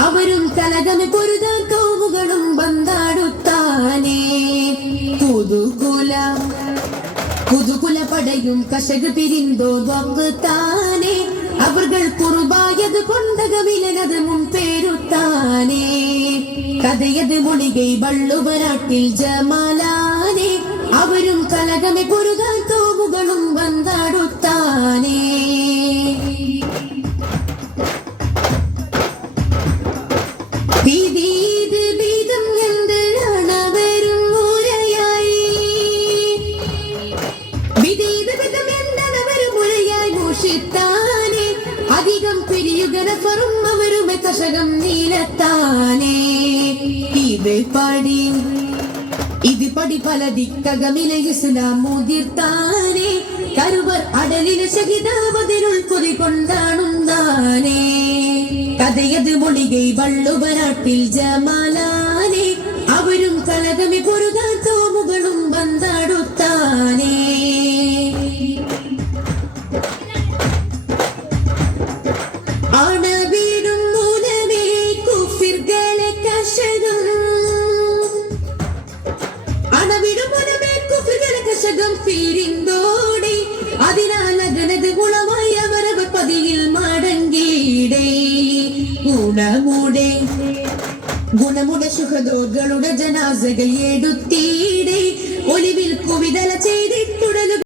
അവരും കലകമെ പൊരുതാൻ കോവുകളും വന്നാടുത്താനേ പുതുകുല പടയും കശക് പിരിന്തോ താനേ അവർ കുറുബായത് കൊണ്ടകവിലനത് മുൻപേരുത്താനേ കഥയത് മൊഴികൈ വള്ളുവനാട്ടിൽ ജമാലാനേ അവരും കലകമെ പൊരുതാൻ കോവുകളും വന്നാടുത്താനേ അധികം പിരിയുകനപ്പറും അവരുമെ കഷകം നീലത്താനേ ഇത് പടി പല ദിക്കകമിലെ ഇസ്ലാം മുതിർത്താനേ കരുവർ അടലിലെ ശഹിതാവതിരുൾ കൊതി കൊണ്ടാണുന്നാനേ കഥയത് മൊഴികൈ വള്ളുവനാട്ടിൽ ജമാലാനേ അവരും കലകമി പൊരുതാൻ തോമുകളും വന്നാടുത്താനേ അണവിടും മൂലമേ കുഫിർകളെ കശകം പിരിന്തോടെ അതിനാൽ അകനത് ഗുണമായി അവരവർ പതിയിൽ മടങ്ങിയിടേ ഗുണമുടെ ശുഹദോകളുടെ ജനാസകൾ എടുത്തിയിടേ ഒലിവിൽ കുവിതല ചെയ്ത്